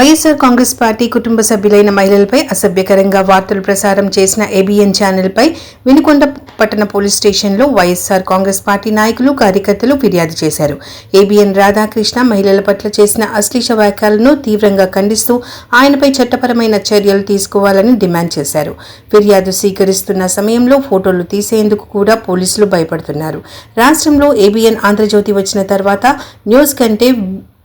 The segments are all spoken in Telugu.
వైఎస్ఆర్ కాంగ్రెస్ పార్టీ కుటుంబ సభ్యులైన మహిళలపై అసభ్యకరంగా వార్తలు ప్రసారం చేసిన ఏబీఎన్ ఛానల్పై వినుకొండ పట్టణ పోలీస్ స్టేషన్లో వైఎస్ఆర్ కాంగ్రెస్ పార్టీ నాయకులు కార్యకర్తలు ఫిర్యాదు చేశారు. ఏబీఎన్ రాధాకృష్ణ మహిళల పట్ల చేసిన అశ్లీల వ్యాఖ్యలను తీవ్రంగా ఖండిస్తూ ఆయనపై చట్టపరమైన చర్యలు తీసుకోవాలని డిమాండ్ చేశారు. ఫిర్యాదు స్వీకరిస్తున్న సమయంలో ఫోటోలు తీసేందుకు కూడా పోలీసులు భయపడుతున్నారు. రాష్ట్రంలో ఏబీఎన్ ఆంధ్రజ్యోతి వచ్చిన తర్వాత న్యూస్ కంటే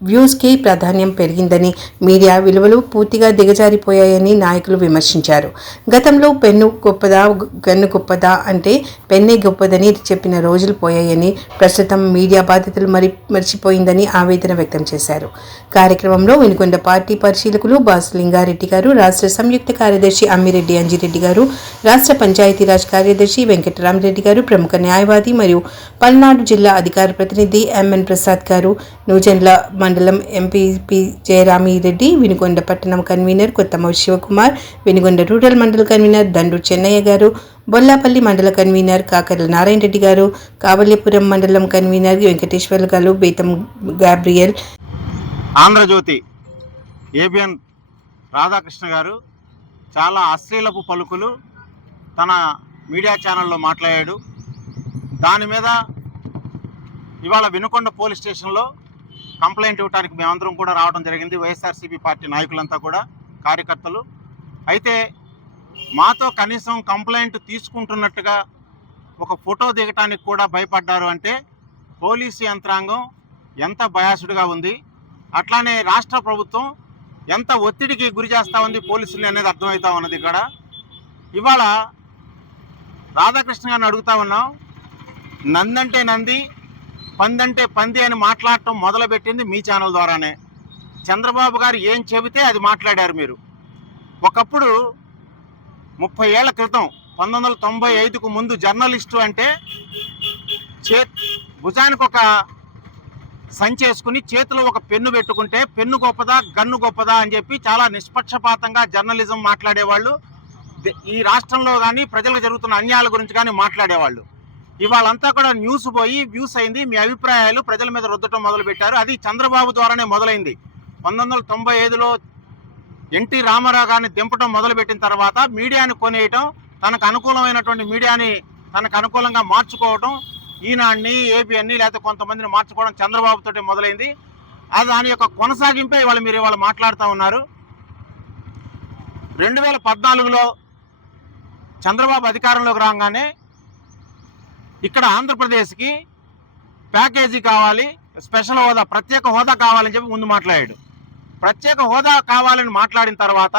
వ్యూస్కి ప్రాధాన్యం పెరిగిందని, మీడియా విలువలు పూర్తిగా దిగజారిపోయాయని నాయకులు విమర్శించారు. గతంలో పెన్ను గొప్పదా గన్ను గొప్పదా అంటే పెన్నే గొప్పదని చెప్పిన రోజులు పోయాయని, ప్రస్తుతం మీడియా బాధ్యతలు మర్చిపోయిందని ఆవేదన వ్యక్తం చేశారు. కార్యక్రమంలో వినుకొండ పార్టీ పరిశీలకులు బాసులింగారెడ్డి గారు, రాష్ట్ర సంయుక్త కార్యదర్శి అమ్మిరెడ్డి అంజిరెడ్డి గారు, రాష్ట్ర పంచాయతీరాజ్ కార్యదర్శి వెంకటరామరెడ్డి గారు, ప్రముఖ న్యాయవాది మరియు పల్నాడు జిల్లా అధికార ప్రతినిధి ఎంఎన్ ప్రసాద్ గారు, నూజెండ్ల మండలం ఎంపీపీ జయరామిరెడ్డి, వినుకొండ పట్టణం కన్వీనర్ కొత్తమూరి శివకుమార్, వినుకొండ రూరల్ మండల కన్వీనర్ దండు చెన్నయ్య గారు, బొల్లాపల్లి మండల కన్వీనర్ కాకర్ల నారాయణ రెడ్డి గారు, కావల్యపురం మండలం కన్వీనర్ వెంకటేశ్వర్లు గారు, బేతం గాబ్రియల్. ఆంధ్రజ్యోతి ఏబీఎన్ రాధాకృష్ణ గారు చాలా అశ్లీలపు పలుకులు తన మీడియా ఛానల్లో మాట్లాడాడు. దాని మీద ఇవాళ వినుకొండ పోలీస్ స్టేషన్లో కంప్లైంట్ ఇవ్వడానికి మేమందరం కూడా రావడం జరిగింది. వైఎస్ఆర్సీపీ పార్టీ నాయకులంతా కూడా, కార్యకర్తలు. అయితే మాతో కనీసం కంప్లైంట్ తీసుకుంటున్నట్టుగా ఒక ఫోటో దిగటానికి కూడా భయపడ్డారు అంటే పోలీసు యంత్రాంగం ఎంత బయాసుడుగా ఉంది, అట్లానే రాష్ట్ర ప్రభుత్వం ఎంత ఒత్తిడికి గురి చేస్తూ ఉంది పోలీసులు అనేది అర్థమవుతా ఉన్నది. ఇక్కడ ఇవాళ రాధాకృష్ణ గారిని అడుగుతా ఉన్నాం, నందంటే నంది, పందంటే పంది అని మాట్లాడటం మొదలుపెట్టింది మీ ఛానల్ ద్వారానే. చంద్రబాబు గారు ఏం చెబితే అది మాట్లాడారు మీరు. ఒకప్పుడు 30 ఏళ్ల క్రితం 1995కు ముందు జర్నలిస్టు అంటే భుజానికి ఒక సంచేసుకుని చేతిలో ఒక పెన్ను పెట్టుకుంటే పెన్ను గొప్పదా గన్ను గొప్పదా అని చెప్పి చాలా నిష్పక్షపాతంగా జర్నలిజం మాట్లాడేవాళ్ళు. ఈ రాష్ట్రంలో కానీ ప్రజలకు జరుగుతున్న అన్యాయాల గురించి కానీ మాట్లాడేవాళ్ళు. ఇవాళంతా కూడా న్యూస్ పోయి వ్యూస్ అయింది. మీ అభిప్రాయాలు ప్రజల మీద రుద్దటం మొదలుపెట్టారు. అది చంద్రబాబు ద్వారానే మొదలైంది. 1995లో ఎన్టీ రామారావు గారిని దింపడం మొదలుపెట్టిన తర్వాత మీడియాని కొనేయటం, తనకు అనుకూలమైనటువంటి మీడియాని తనకు అనుకూలంగా మార్చుకోవటం, ఈనాడిని ఏబీఎన్ని లేకపోతే కొంతమందిని మార్చుకోవడం చంద్రబాబుతోటే మొదలైంది. అది దాని యొక్క కొనసాగింపే మీరు ఇవాళ మాట్లాడుతూ ఉన్నారు. 2014లో చంద్రబాబు అధికారంలోకి రాగానే ఇక్కడ ఆంధ్రప్రదేశ్కి ప్యాకేజీ కావాలి, స్పెషల్ హోదా, ప్రత్యేక హోదా కావాలని చెప్పి ముందు మాట్లాడాడు. ప్రత్యేక హోదా కావాలని మాట్లాడిన తర్వాత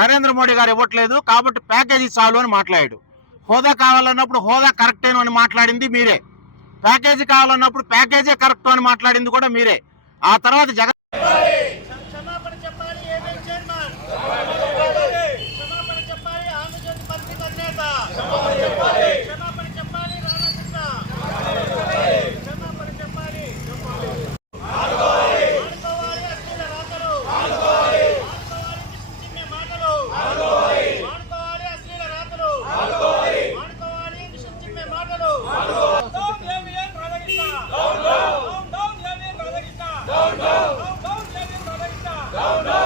నరేంద్ర మోడీ గారు ఇవ్వట్లేదు కాబట్టి ప్యాకేజీ చాలు అని మాట్లాడాడు. హోదా కావాలన్నప్పుడు హోదా కరెక్టేను అని మాట్లాడింది మీరే. ప్యాకేజీ కావాలన్నప్పుడు ప్యాకేజీ కరెక్ట్ అని మాట్లాడింది కూడా మీరే. ఆ తర్వాత జగన్ down, down.